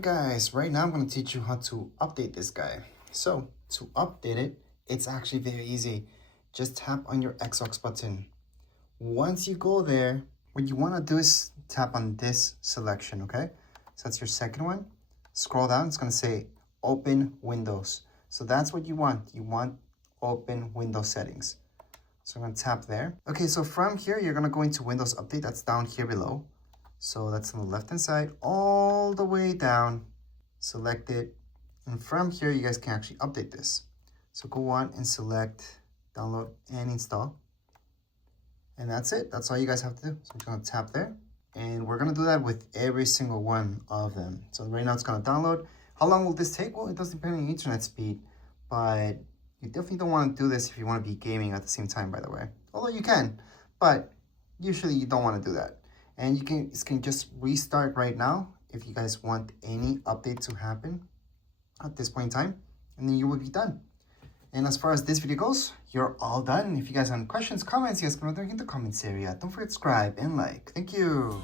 Alright guys, right now I'm going to teach you how to update this guy. So to update it, it's actually very easy. Just tap on your Xbox button. Once you go there, what you want to do is tap on this selection, okay? So that's your second one. Scroll down, it's going to say open Windows. So that's what you want. You want open Windows settings. So I'm going to tap there. Okay, so from here, you're going to go into Windows Update. That's down here below. So that's on the left hand side, all the way down. Select it. And from here, you guys can actually update this. So go on and select, download, and install. And that's it. That's all you guys have to do. So I'm going to tap there. And we're going to do that with every single one of them. So right now it's going to download. How long will this take? Well, it does depend on your internet speed. But you definitely don't want to do this if you want to be gaming at the same time, by the way. Although you can. But usually you don't want to do that. And you can just restart right now if you guys want any update to happen at this point in time. And then you will be done. And as far as this video goes, you're all done. If you guys have any questions, comments, you guys can put them in the comments area. Don't forget to subscribe and like. Thank you.